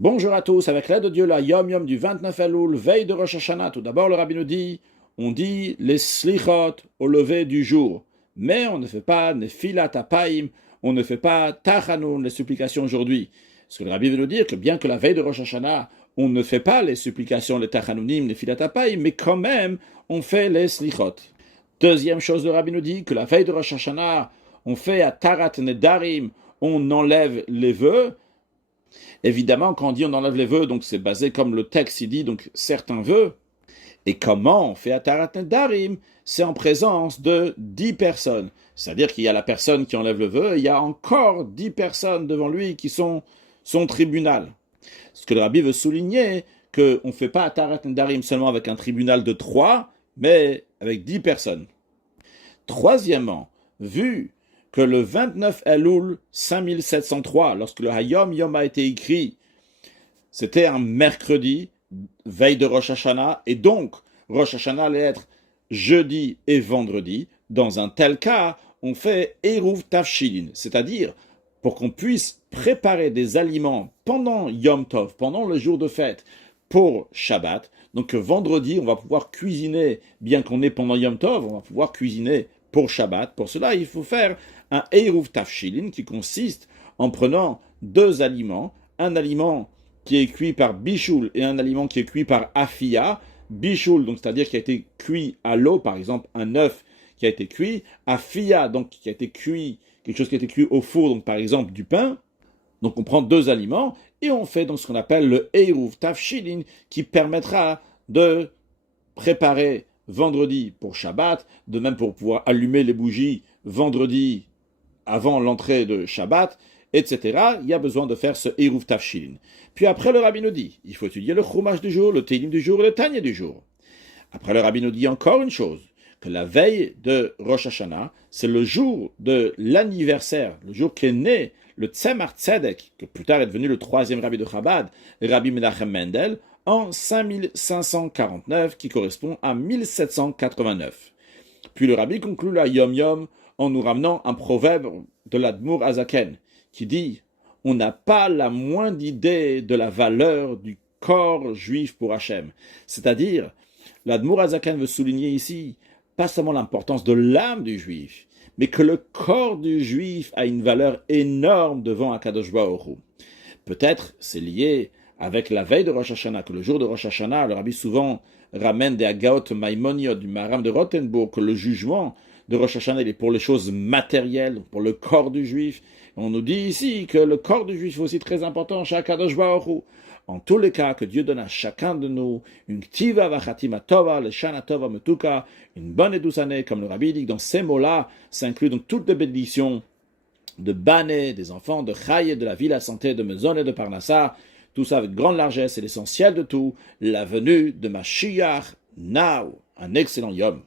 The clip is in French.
Bonjour à tous, avec l'aide de Dieu, la Yom Yom du 29 Elul, veille de Rosh Hashanah. Tout d'abord, le Rabbi nous dit, on dit les slichot au lever du jour. Mais on ne fait pas nefilat apayim, on ne fait pas tachanun, les supplications aujourd'hui. Parce que le Rabbi veut nous dire que bien que la veille de Rosh Hashanah, on ne fait pas les supplications, les tachanunim, les filat apayim, mais quand même, on fait les slichot. Deuxième chose, le Rabbi nous dit que la veille de Rosh Hashanah, on fait à tarat nedarim, on enlève les vœux. Évidemment, quand on dit on enlève les vœux, donc c'est basé comme le texte il dit, donc certains vœux. Et comment on fait Atarat Nedarim? C'est en présence de 10 personnes. C'est-à-dire qu'il y a la personne qui enlève le vœu, et il y a encore 10 personnes devant lui qui sont son tribunal. Ce que le Rabbi veut souligner, qu'on ne fait pas Atarat Nedarim seulement avec un tribunal de 3, mais avec 10 personnes. Troisièmement, vu que le 29 Elul 5703, lorsque le Hayom Yom a été écrit, c'était un mercredi, veille de Rosh Hashanah, et donc Rosh Hashanah allait être jeudi et vendredi. Dans un tel cas, on fait Eruv Tafshilin, c'est-à-dire pour qu'on puisse préparer des aliments pendant Yom Tov, pendant le jour de fête, pour Shabbat. Donc vendredi, on va pouvoir cuisiner, bien qu'on est pendant Yom Tov, on va pouvoir cuisiner pour Shabbat. Pour cela, il faut faire un Eruv Tafshilin qui consiste en prenant deux aliments, un aliment qui est cuit par bichoul et un aliment qui est cuit par afia. Bichoul, donc c'est-à-dire qui a été cuit à l'eau, par exemple un œuf qui a été cuit. Afia, donc qui a été cuit, quelque chose qui a été cuit au four, donc par exemple du pain. Donc on prend deux aliments et on fait donc ce qu'on appelle le Eruv Tafshilin qui permettra de préparer vendredi pour Shabbat, de même pour pouvoir allumer les bougies vendredi avant l'entrée de Shabbat, etc. Il y a besoin de faire ce Eruv Tafshilin. Puis après, le Rabbi nous dit, il faut étudier le Chumash du jour, le Teilim du jour et le Tanya du jour. Après, le Rabbi nous dit encore une chose, que la veille de Rosh Hashanah, c'est le jour de l'anniversaire, le jour qu'est né le Tzemar Tzedek, que plus tard est devenu le troisième Rabbi de Chabad, Rabbi Menachem Mendel, en 5549, qui correspond à 1789. Puis le Rabbi conclut la Yom Yom en nous ramenant un proverbe de l'Admour Azaken, qui dit « On n'a pas la moindre idée de la valeur du corps juif pour Hachem ». C'est-à-dire, l'Admour Azaken veut souligner ici pas seulement l'importance de l'âme du juif, mais que le corps du juif a une valeur énorme devant Akadosh Baruch Hu. Peut-être c'est lié avec la veille de Rosh Hashanah, que le jour de Rosh Hashanah, le Rabbi souvent ramène des Agaot Maimoniot du Maharam de Rothenburg, que le jugement de Rosh Hashanah est pour les choses matérielles, pour le corps du juif. On nous dit ici que le corps du juif est aussi très important chez Akadosh Baruch Hu. En tous les cas, que Dieu donne à chacun de nous une ktiva vachatima tova, le shana tova metuka, une bonne et douce année, comme le Rabbi dit, dans ces mots-là s'incluent donc toutes les bénédictions de Bané, des enfants, de Chaye, de la vie, la santé, de Mezon et de Parnassa, tout ça avec grande largesse, c'est l'essentiel de tout, la venue de Mashiach, now, un excellent Yom.